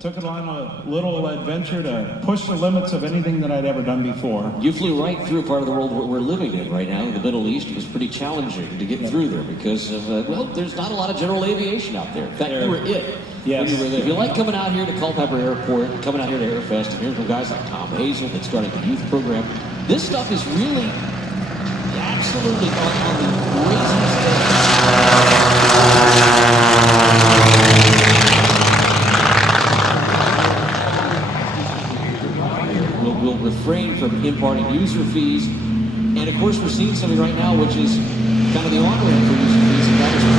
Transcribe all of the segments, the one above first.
Took it on a little adventure to push the limits of anything that I'd ever done before. You flew right through part of the world we're living in right now, in the Middle East. It was pretty challenging to get through there because of, well, there's not a lot of general aviation out there. In fact, you were it. Yes. When you were there. If you like coming out here to Culpeper Airport, coming out here to Airfest, and hearing from guys like Tom Hazel that started the youth program, this stuff is really absolutely on the crazy stage. We'll refrain from imparting user fees. And of course, we're seeing something right now which is kind of the on-ramp for user fees, and that is the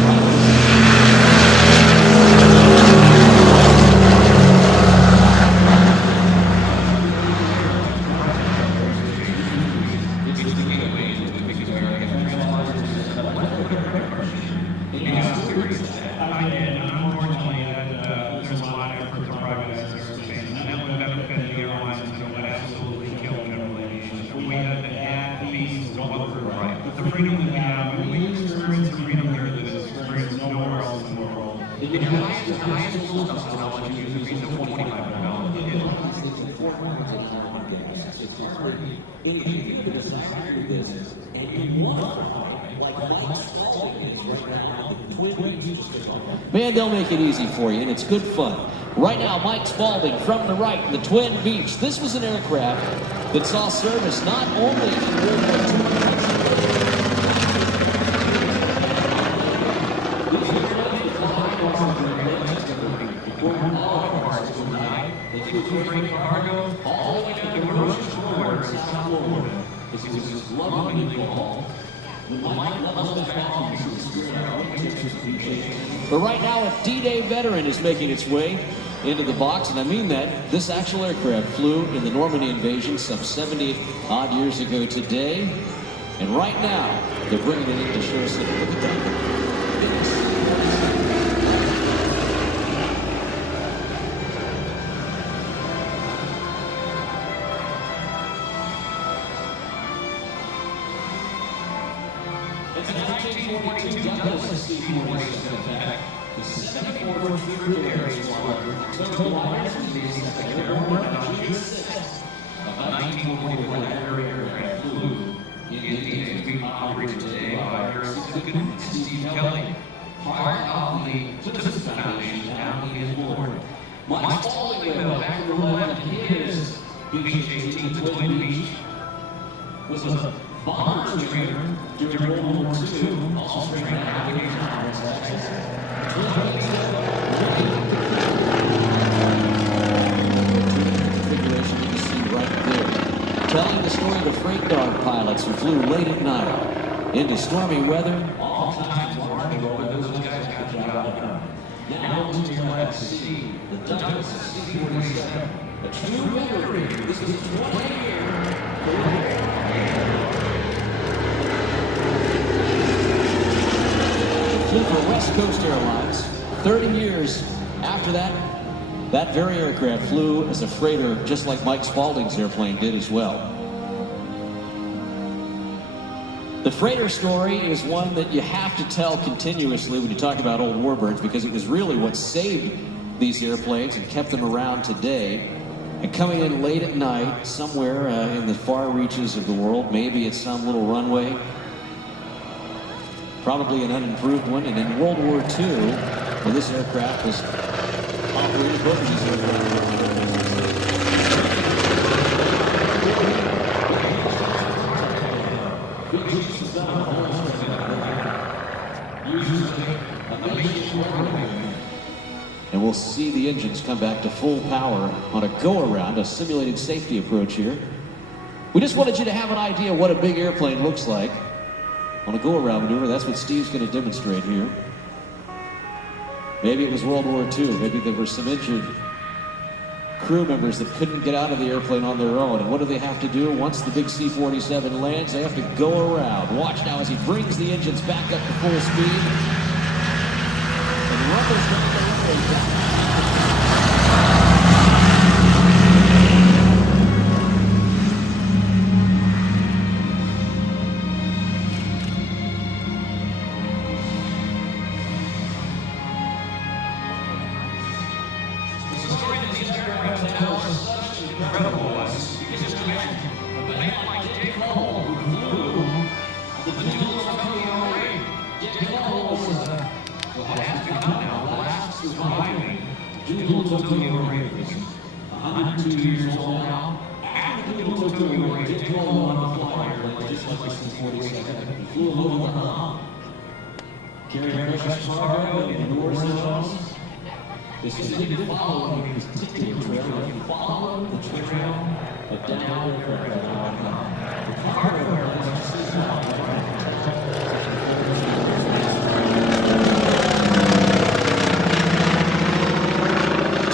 the freedom that we have, and we experience the freedom here that is experienced nowhere else in the world. The highest school technology uses $25. Man, they'll make it easy for you, and it's good fun. Right now, Mike Spalding from the right, the twin Beech. This was an aircraft that saw service not only in World War II. But right now, a D-Day veteran is making its way into the box, and I mean that. This actual aircraft flew in the Normandy invasion some 70-odd years ago today, and right now, they're bringing it in to show us that. Look at that. It's a 1942 Douglas C-47 attack. The 74th Recruit Air Squadron took Washington, D.C. Airport on June 6th of 1941. That very aircraft flew in the days being operated today by Air Second Steve Kelly, part of the Placid Foundation down in Florida. Mike Spalding, back in 11, his Beech 18, the twin Beech, was a bomber trainer during World War II, also trained at Aviation Conference, Texas. Configuration you can see right there. Telling the story of the freight dog pilots who flew late at night into stormy weather. All times remarkable, but those guys got the job done. Now to your left, see the Douglas C-47. A true veteran. This is 20 years. Flew for West Coast Airlines. 30 years after that, that very aircraft flew as a freighter, just like Mike Spalding's airplane did as well. The freighter story is one that you have to tell continuously when you talk about old warbirds, because it was really what saved these airplanes and kept them around today. And coming in late at night, somewhere in the far reaches of the world, maybe it's some little runway, probably an unimproved one, and in World War II, when this aircraft was operated, both of these aircraft. And we'll see the engines come back to full power on a go-around, a simulated safety approach here. We just wanted you to have an idea what a big airplane looks like on a go-around maneuver. That's what Steve's going to demonstrate here. Maybe it was World War II. Maybe there were some injured crew members that couldn't get out of the airplane on their own. And what do they have to do? Once the big C-47 lands, they have to go around. Watch now as he brings the engines back up to full speed. And rumbers down the runway. The story that these aircraft tell is such an incredible one. You just imagine a man like Dick Hull who flew the dual Tokyo Ray. Dick Hull was what has become now the last surviving dual Tokyo Ray. 102 years old now. After the dual Tokyo Ray, Dick Hull won the flyer just like C-47. He flew over the hump. Carrying precious cargo in the war zones. This is what you follow when you take the trail. You follow the trail, but down the aircraft the cargo airplanes is not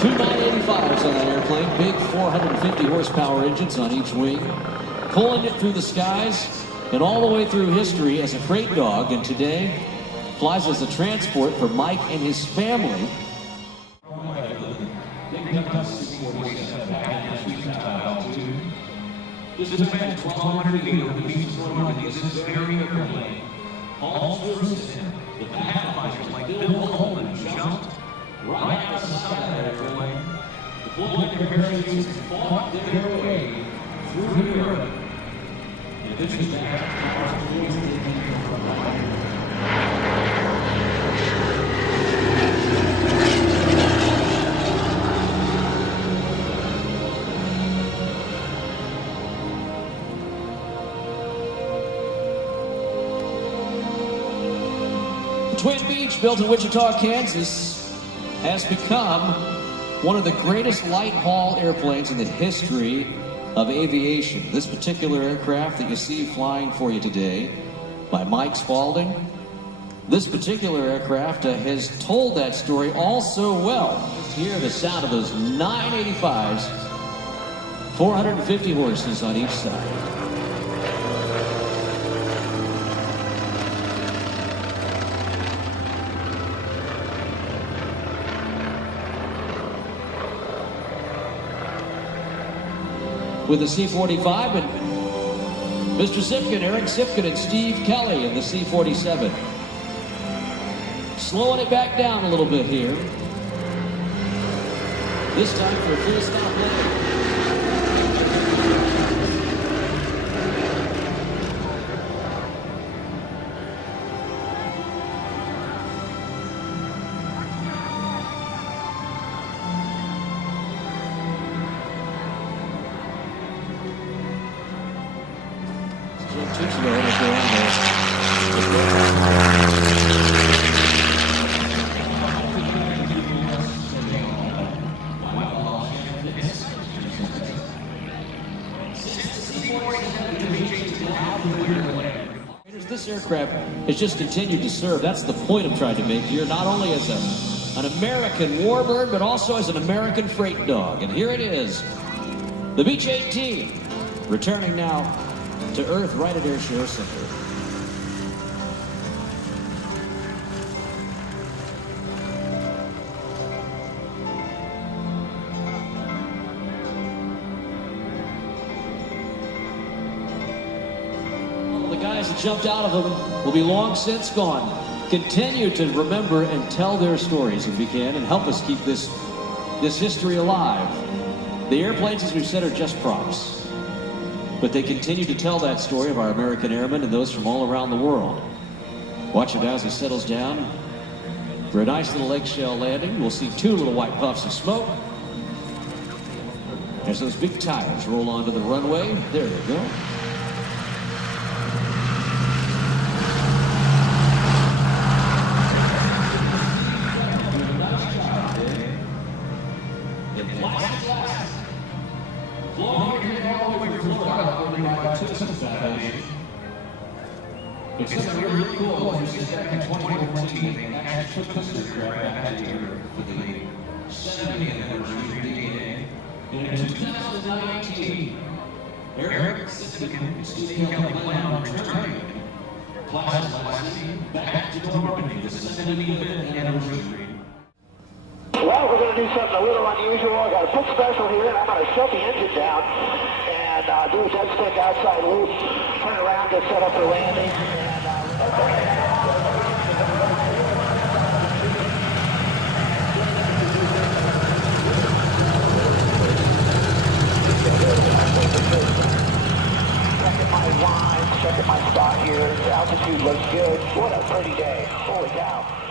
Two 985s on that airplane, big 450 horsepower engines on each wing, pulling it through the skies and all the way through history as a freight dog, and today flies as a transport for Mike and his family. Just imagine 1,200 feet over the Beech runway. This is very airplane. All through the pathfinders like Bill Coleman jumped right outside that airplane. Deployed their parachutes and fought their way through Europe. And this is Twin Beech, built in Wichita, Kansas, has become one of the greatest light haul airplanes in the history of aviation. This particular aircraft that you see flying for you today by Mike Spaulding, this particular aircraft has told that story all so well. Hear the sound of those 985s, 450 horses on each side. With the C-45 and Mr. Sipkin, Eric Sipkin and Steve Kelly in the C-47. Slowing it back down a little bit here. This time for a full stop landing. This aircraft has just continued to serve. That's the point I'm trying to make here, not only as an American warbird, but also as an American freight dog. And here it is, the Beech 18, returning now to Earth right at Air Show Center. Jumped out of them will be long since gone. Continue to remember and tell their stories if you can, and help us keep this history alive. The airplanes, as we've said, are just props, but they continue to tell that story of our American airmen and those from all around the world. Watch him as he settles down for a nice little eggshell landing. We'll see two little white puffs of smoke as those big tires roll onto the runway. There they go. It's something really cool. It was back in 2014. They actually took this aircraft here for the 70th anniversary of D-Day. And in 2019, Eric Sipkin and Steve Kelly plan on returning Placid Lassie back to Normandy, the 70th anniversary. Well, we're going to do something a little unusual. I got a big special here, and I'm going to shut the engine down and do a dead stick outside loop, turn around, get set up for landing, and lines, checking my spot here. Altitude looks good. What a pretty day. Holy cow.